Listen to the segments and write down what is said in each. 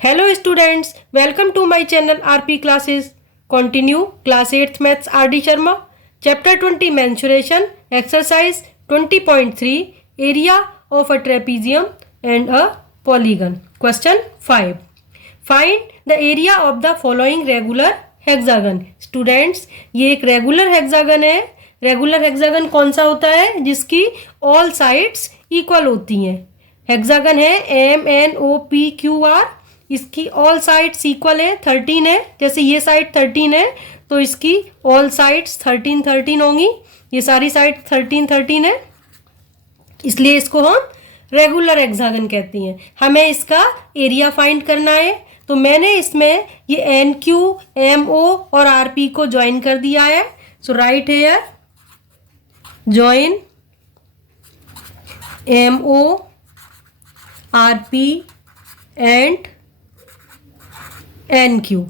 Hello students, welcome to my channel RP classes. Continue class 8th maths RD Sharma. Chapter 20 mensuration exercise 20.3 area of a trapezium and a polygon. Question 5. Find the area of the following regular hexagon. Students, ये एक regular hexagon है. Regular hexagon कौन सा होता है? जिसकी all sides equal होती हैं. Hexagon है MNOPQR. इसकी ऑल साइड्स इक्वल है 13 है. जैसे ये साइड 13 है तो इसकी ऑल साइड्स 13 13 होंगी. ये सारी साइड 13 13 है, इसलिए इसको हम रेगुलर हेक्सागन कहती हैं. हमें इसका एरिया फाइंड करना है, तो मैंने इसमें ये एन क्यू एम ओ और आर पी को ज्वाइन कर दिया है. So right here join M O R P and N Q.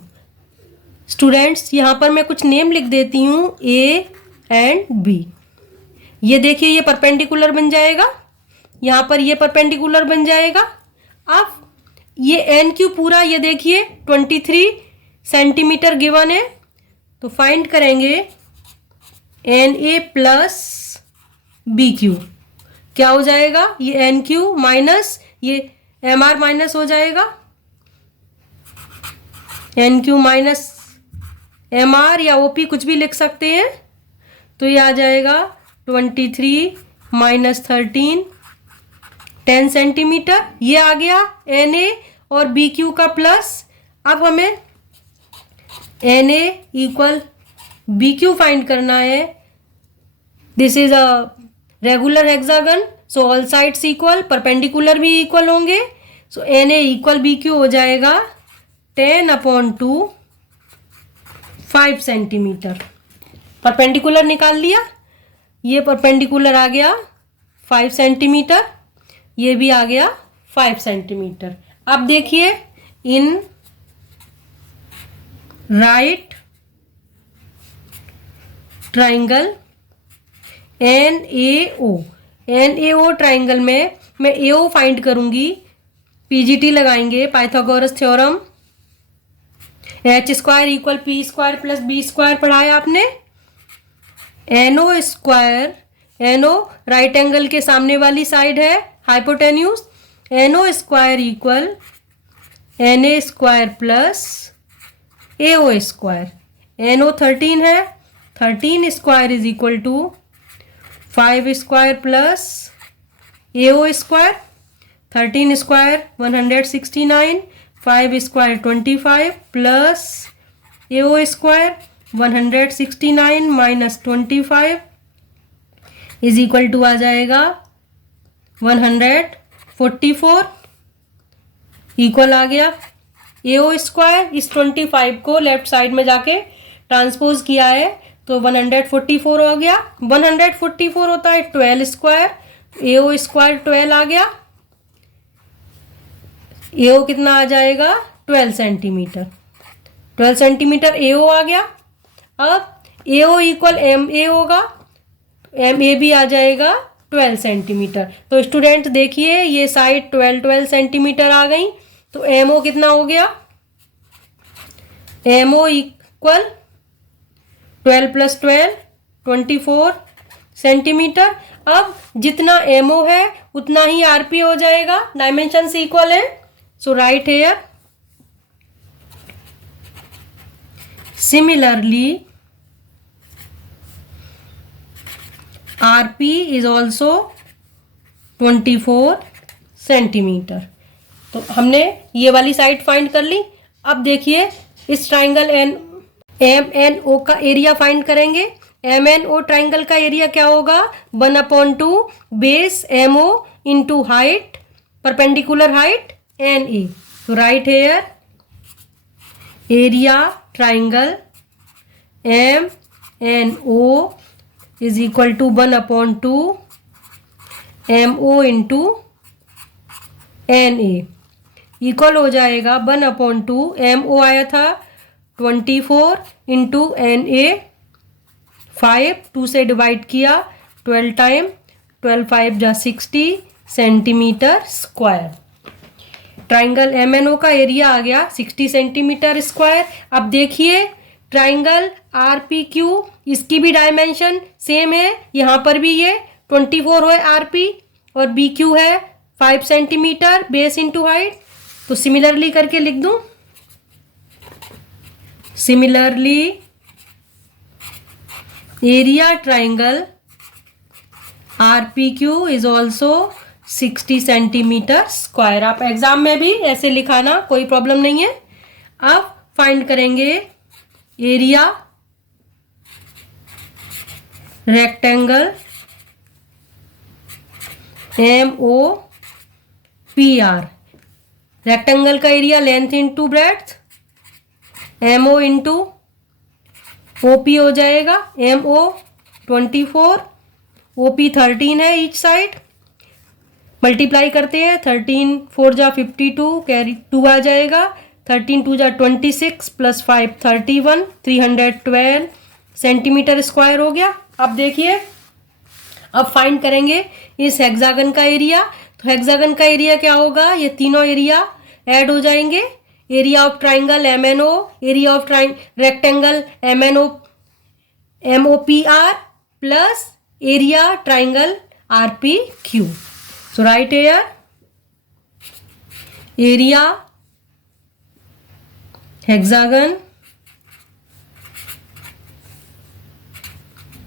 Students, यहाँ पर मैं कुछ नेम लिख देती हूँ ए एंड बी. ये देखिए ये परपेंडिकुलर बन जाएगा, यहाँ पर ये परपेंडिकुलर बन जाएगा. अब ये एन क्यू पूरा ये देखिए 23 सेंटीमीटर गिवन है, तो फाइंड करेंगे N A plus B Q. क्या हो जाएगा? ये एन क्यू माइनस ये एम आर माइनस हो जाएगा. N Q minus M R या ओ पी कुछ भी लिख सकते हैं. तो ये आ जाएगा 23 माइनस 13 10 सेंटीमीटर. ये आ गया एन ए और बी क्यू का प्लस. अब हमें N A equal B Q find करना है. This is a regular hexagon, so all sides equal, perpendicular भी इक्वल होंगे. So N A equal B Q हो जाएगा 10/2 5 सेंटीमीटर. परपेंडिकुलर निकाल लिया, ये परपेंडिकुलर आ गया 5 सेंटीमीटर, ये भी आ गया 5 सेंटीमीटर. अब देखिए in right triangle NAO triangle में मैं AO फाइंड करूंगी. PGT लगाएंगे, Pythagoras theorem. H square equal P square plus B square पढ़ाया आपने. NO square, NO right angle के सामने वाली साइड है, hypotenuse. NO square equal N A square plus AO square. NO 13 है, 13 square is equal to 5 square plus AO square. 13 square 169, 5 square 25 plus AO square 169 minus 25 is equal to आ जाएगा 144. Equal आ गया एओ square. इस 25 को left side में जाके transpose किया है तो 144 हो गया. 144 होता है 12 स्क्वायर, एओ स्क्वायर 12 आ गया. एओ कितना आ जाएगा? 12 सेंटीमीटर. 12 सेंटीमीटर एओ आ गया. अब एओ इक्वल एम ए होगा, एम ए भी आ जाएगा 12 सेंटीमीटर. तो स्टूडेंट देखिए ये साइड 12 सेंटीमीटर आ गई, तो एमओ कितना हो गया? एमओ इक्वल 12 प्लस 12 24 सेंटीमीटर. अब जितना एमओ है उतना ही आरपी हो जाएगा, डायमेंशन से इक्वल है. So right here similarly RP is also 24 centimetre. तो हमने ये वाली साइड फाइंड कर ली. अब देखिए इस ट्राइंगल MNO का एरिया फाइंड करेंगे. MNO ट्राइंगल का एरिया क्या होगा? 1/2 base MO into height, perpendicular height NA. So right here area triangle MNO is equal to 1/2 MO into NA. Equal हो जाएगा 1/2 MO आया था 24 इंटू NA 5, 2 से डिवाइड किया 12 टाइम, 12 5 जा 60 सेंटीमीटर स्क्वायर. ट्राइंगल MNO का एरिया आ गया 60 सेंटीमीटर स्क्वायर। अब देखिए ट्राइंगल RPQ, इसकी भी डायमेंशन सेम है, यहाँ पर भी ये 24 है RP और BQ है 5 सेंटीमीटर बेस इंटू हाइट। तो सिमिलरली करके लिख दूं, similarly area triangle RPQ is also 60 centimetre square. आप एग्जाम में भी ऐसे लिखाना, कोई प्रॉब्लम नहीं है। अब फाइंड करेंगे एरिया रेक्टेंगल MOPR। रेक्टेंगल का area length into breadth, MO into OP हो जाएगा। MO 24, OP 13 है ईच साइड। मल्टीप्लाई करते हैं, 13 4 जा 52, कैरी 2 आ जाएगा। 13 2 जा 26 प्लस 5 31, 312 सेंटीमीटर स्क्वायर हो गया। अब देखिए, अब फाइंड करेंगे इस हेक्सागन का एरिया। तो हेक्सागन का एरिया क्या होगा, ये तीनों एरिया ऐड हो जाएंगे। Area of triangle MNO, area of rectangle MOPR plus area triangle RPQ। So write here area hexagon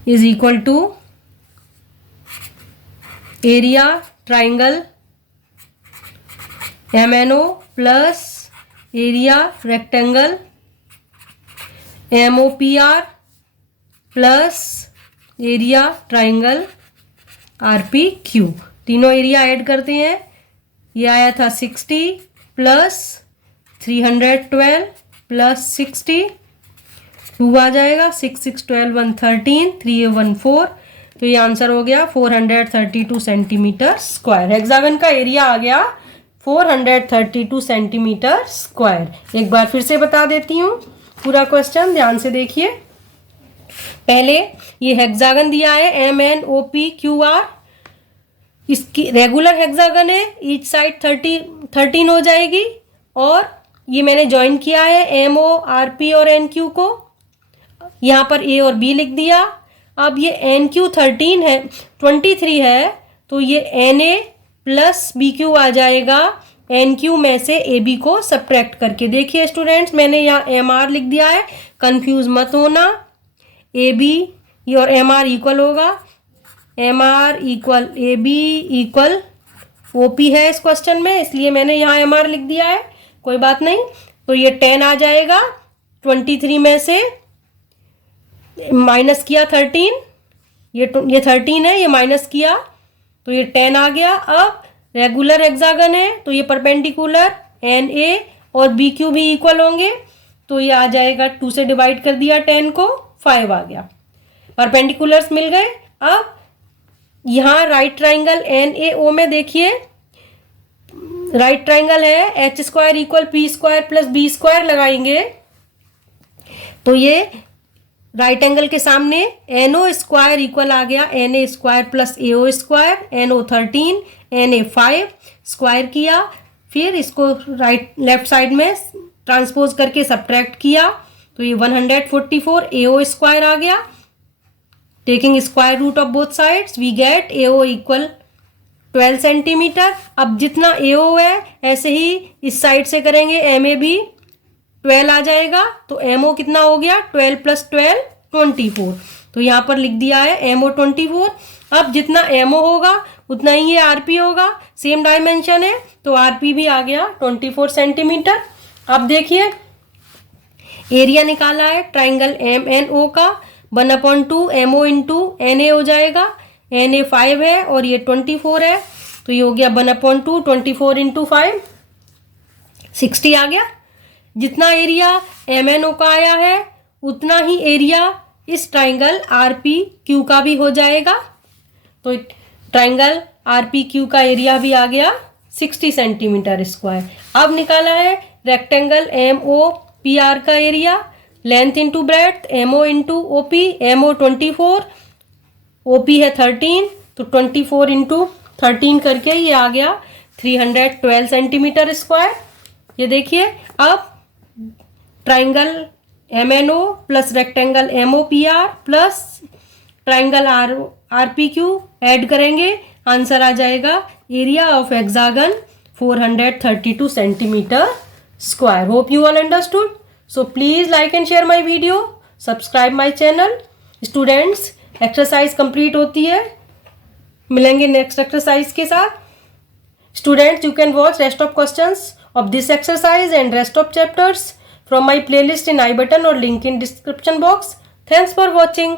is equal to area triangle MNO plus area rectangle MOPR plus area triangle RPQ। तीनों area add करते हैं, ये आया था 60 plus 312 plus 60, 2 आ जाएगा। 6 6 12 113, 3 1 4, तो ये answer हो गया 432 सेंटीमीटर स्क्वायर। हेक्सागन का एरिया आ गया 432 सेंटीमीटर स्क्वायर। एक बार फिर से बता देती हूँ पूरा क्वेश्चन, ध्यान से देखिए। पहले ये हेक्सागन दिया है MNOPQR, इसकी रेगुलर हेक्सागन है, ईच साइड 13 हो जाएगी। और ये मैंने ज्वाइन किया है MO RP और NQ को, यहाँ पर A और B लिख दिया। अब ये NQ 13 है, 23 है, तो ये NA प्लस BQ आ जाएगा NQ में से AB को सब्ट्रैक्ट करके। देखिए स्टूडेंट्स, मैंने यहाँ MR लिख दिया है, कंफ्यूज मत होना। AB और MR इक्वल होगा, MR equal AB equal OP है इस क्वेश्चन में, इसलिए मैंने यहाँ MR लिख दिया है, कोई बात नहीं। तो ये 10 आ जाएगा, 23 में से माइनस किया 13, ये 13 है, ये माइनस किया तो ये 10 आ गया। अब रेगुलर हेक्सागन है तो ये परपेंडिकुलर NA और BQ भी इक्वल होंगे, तो ये आ जाएगा 2 से डिवाइड कर दिया 10 को, 5 आ गया, परपेंडिकुलर्स मिल गए। अब यहाँ राइट ट्राइंगल NAO में देखिए, राइट ट्राइंगल है H square equal P square plus B square लगाएंगे, तो ये राइट एंगल के सामने NO स्क्वायर इक्वल आ गया NA square plus AO square, NO 13 NA 5 square किया, फिर इसको राइट लेफ्ट साइड में ट्रांसपोज करके सब्ट्रैक्ट किया, तो ये 144 AO स्क्वायर आ गया। Taking square root of both sides we get AO equal 12 centimetre. अब जितना AO है ऐसे ही इस साइड से करेंगे, MA भी 12 आ जाएगा, तो MO कितना हो गया 12 प्लस 12 24, तो यहाँ पर लिख दिया है MO 24। अब जितना MO होगा उतना ही ये RP होगा, सेम डायमेंशन है, तो RP भी आ गया 24 सेंटीमीटर। अब देखिए एरिया निकाला है ट्राइंगल MNO का, 1/2 MO इंटू NA हो जाएगा, NA 5 है और ये 24 है, तो ये हो गया 1/2 24 इंटू 5, 60 आ गया। जितना एरिया MNO का आया है उतना ही एरिया इस ट्राइंगल RPQ का भी हो जाएगा, तो ट्राइंगल RPQ का एरिया भी आ गया 60 सेंटीमीटर स्क्वायर। अब निकाला है रेक्टेंगल MOPR का area, length into breadth, MO into OP, MO 24, OP है 13, तो 24 इंटू 13 करके ये आ गया 312 सेंटीमीटर स्क्वायर। ये देखिए, अब triangle MNO plus rectangle MOPR plus triangle RPQ add करेंगे, आंसर आ जाएगा area of hexagon 432 centimetre square. Hope you all understood. So please like and share my video. Subscribe my channel. Students, exercise complete होती है, मिलेंगे next exercise के साथ। Students, you can watch rest of questions of this exercise and rest of chapters from my playlist in I button or link in description box. Thanks for watching.